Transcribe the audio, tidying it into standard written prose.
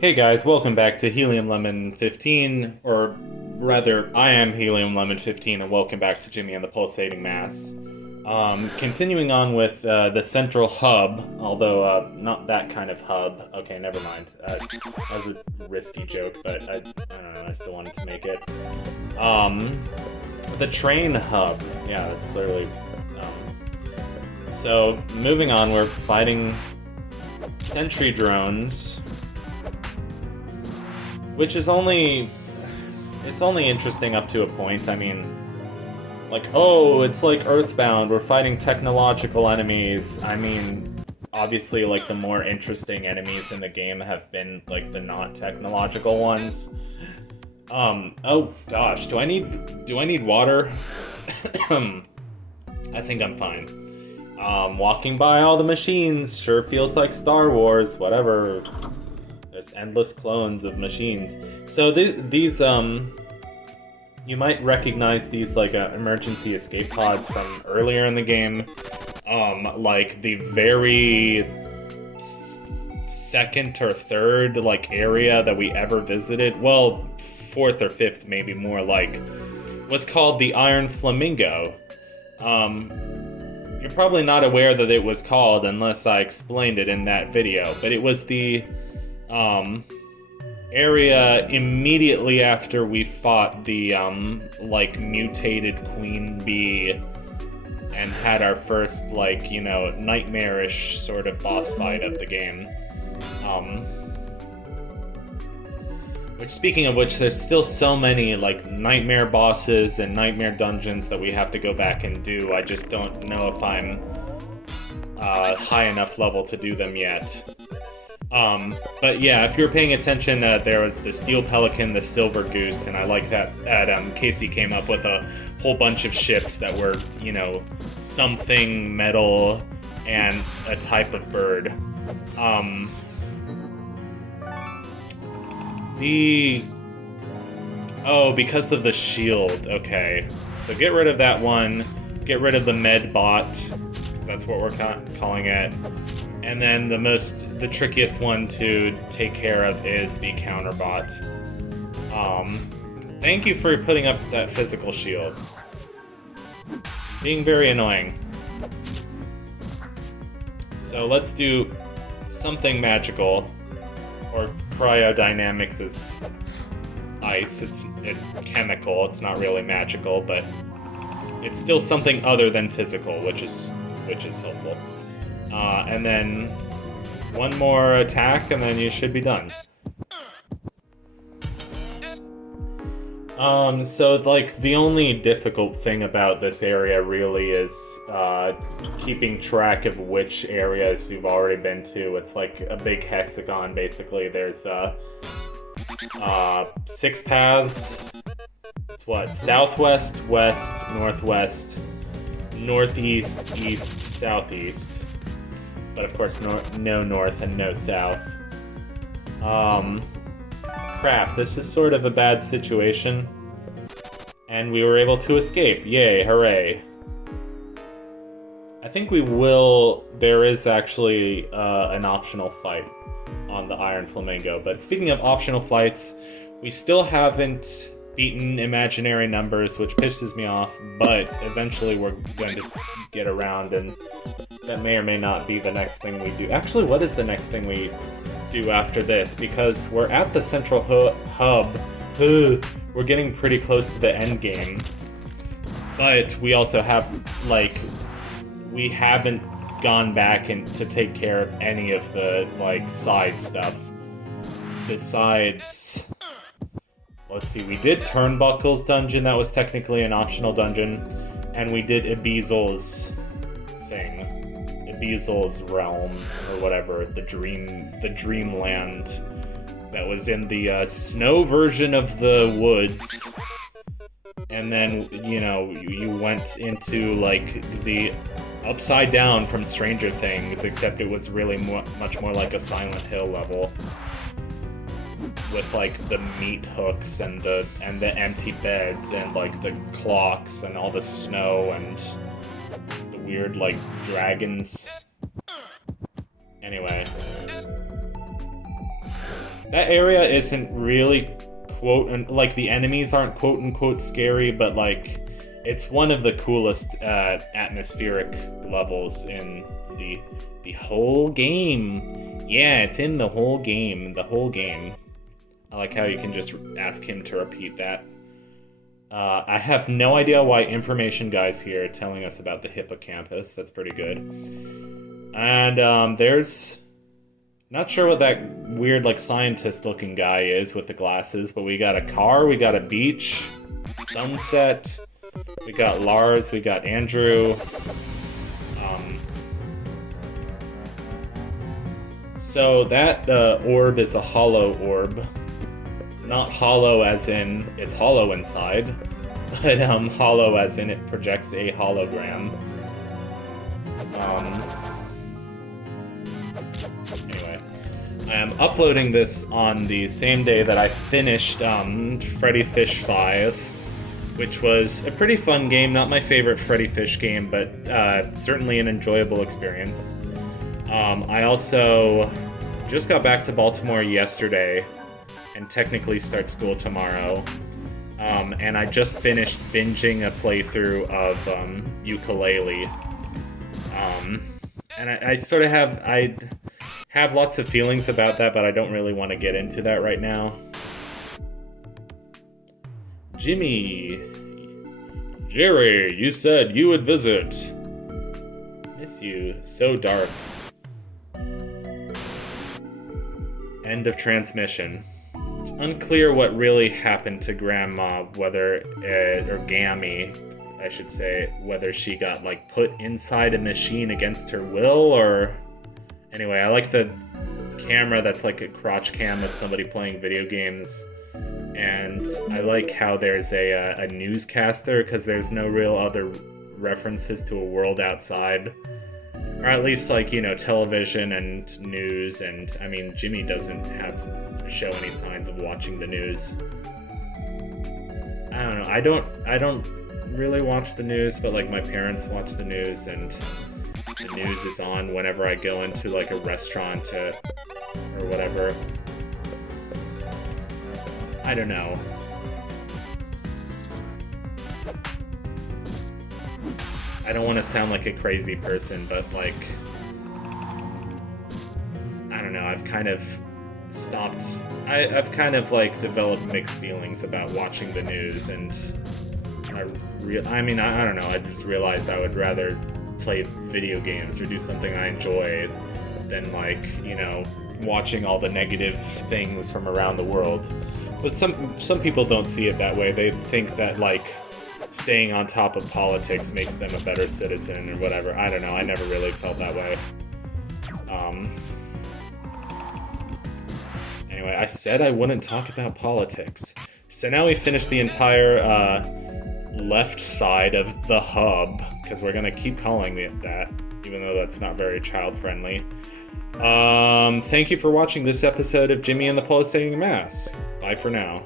Hey guys, welcome back to Helium Lemon 15, or rather, I am Helium Lemon 15, and welcome back to Jimmy and the Pulsating Mass. Continuing on with the central hub, although not that kind of hub. Okay, never mind. That was a risky joke, but I don't know, I still wanted to make it. Um, the train hub. Yeah, that's clearly. So, moving on, we're fighting sentry drones. Which is only... It's only interesting up to a point. I mean, like, oh, it's like Earthbound, we're fighting technological enemies. I mean, obviously, like, the more interesting enemies in the game have been, like, the not technological ones. Oh gosh, do I need water? I think I'm fine. Walking by all the machines sure feels like Star Wars, whatever. There's endless clones of machines. So these you might recognize these like emergency escape pods from earlier in the game. Like the very second or third like area that we ever visited. Well, fourth or fifth, maybe more like, was called the Iron Flamingo. You're probably not aware that it was called unless I explained it in that video, but it was the area immediately after we fought the, like, mutated queen bee and had our first, like, you know, nightmarish sort of boss fight of the game. Which, speaking of which, there's still so many, like, nightmare bosses and nightmare dungeons that we have to go back and do. I just don't know if I'm high enough level to do them yet. But yeah, if you're paying attention, there was the Steel Pelican, the Silver Goose, and I like that Casey came up with a whole bunch of ships that were, you know, something metal and a type of bird. Oh, because of the shield, okay. So get rid of that one, get rid of the med bot, because that's what we're calling it. And then the trickiest one to take care of is the counterbot. Thank you for putting up that physical shield. Being very annoying. So let's do something magical. Or cryodynamics is ice. It's chemical. It's not really magical, but it's still something other than physical, which is helpful. And then one more attack, and then you should be done. So, like, the only difficult thing about this area really is keeping track of which areas you've already been to. It's like a big hexagon, basically. There's 6 paths. It's what? Southwest, west, northwest, northeast, east, southeast. But of course, no north and no south. Crap, this is sort of a bad situation. And we were able to escape. Yay, hooray. I think we will... There is actually an optional fight on the Iron Flamingo. But speaking of optional fights, we still haven't beaten imaginary numbers, which pisses me off, but eventually we're going to get around, and that may or may not be the next thing we do. Actually, what is the next thing we do after this? Because we're at the central hub. We're getting pretty close to the end game. But we also have, like, we haven't gone back to take care of any of the, like, side stuff. Besides... Let's see, we did Turnbuckle's dungeon, that was technically an optional dungeon, and we did Abizel's thing. Abizel's realm, or whatever, the dreamland that was in the snow version of the woods. And then, you know, you went into, like, the Upside Down from Stranger Things, except it was really much more like a Silent Hill level. With like the meat hooks and the empty beds and like the clocks and all the snow and the weird like dragons. Anyway. That area isn't really like the enemies aren't quote unquote scary, but like it's one of the coolest atmospheric levels in the whole game. Yeah, it's in the whole game. The whole game. I like how you can just ask him to repeat that. I have no idea why information guy's here telling us about the hippocampus. That's pretty good. And there's... Not sure what that weird, like, scientist-looking guy is with the glasses, but we got a car, we got a beach, sunset, we got Lars, we got Andrew. So that orb is a hollow orb. Not hollow as in it's hollow inside, but hollow as in it projects a hologram. Anyway, I am uploading this on the same day that I finished Freddy Fish 5, which was a pretty fun game. Not my favorite Freddy Fish game, but certainly an enjoyable experience. I also just got back to Baltimore yesterday and technically start school tomorrow. And I just finished binging a playthrough of Ukulele. And I sort of have lots of feelings about that, but I don't really want to get into that right now. Jerry, you said you would visit. Miss you. So dark. End of transmission. It's unclear what really happened to Grandma, whether, or Gammy, I should say, whether she got, like, put inside a machine against her will, or... Anyway, I like the camera that's like a crotch cam of somebody playing video games, and I like how there's a newscaster, because there's no real other references to a world outside. Or at least, like, you know, television and news, and, I mean, Jimmy doesn't show any signs of watching the news. I don't know, I don't really watch the news, but, like, my parents watch the news, and the news is on whenever I go into, like, a restaurant or whatever. I don't know. I don't want to sound like a crazy person, but, like, I don't know, I've kind of stopped... I've kind of, like, developed mixed feelings about watching the news, and I mean, I don't know, I just realized I would rather play video games or do something I enjoy than, like, you know, watching all the negative things from around the world. But some people don't see it that way. They think that, like, staying on top of politics makes them a better citizen or whatever. I don't know, I never really felt that way. Anyway, I said I wouldn't talk about politics. So now we finished the entire left side of the hub, because we're gonna keep calling it that, even though that's not very child-friendly. Thank you for watching this episode of Jimmy and the Pulsating Mask. Bye for now.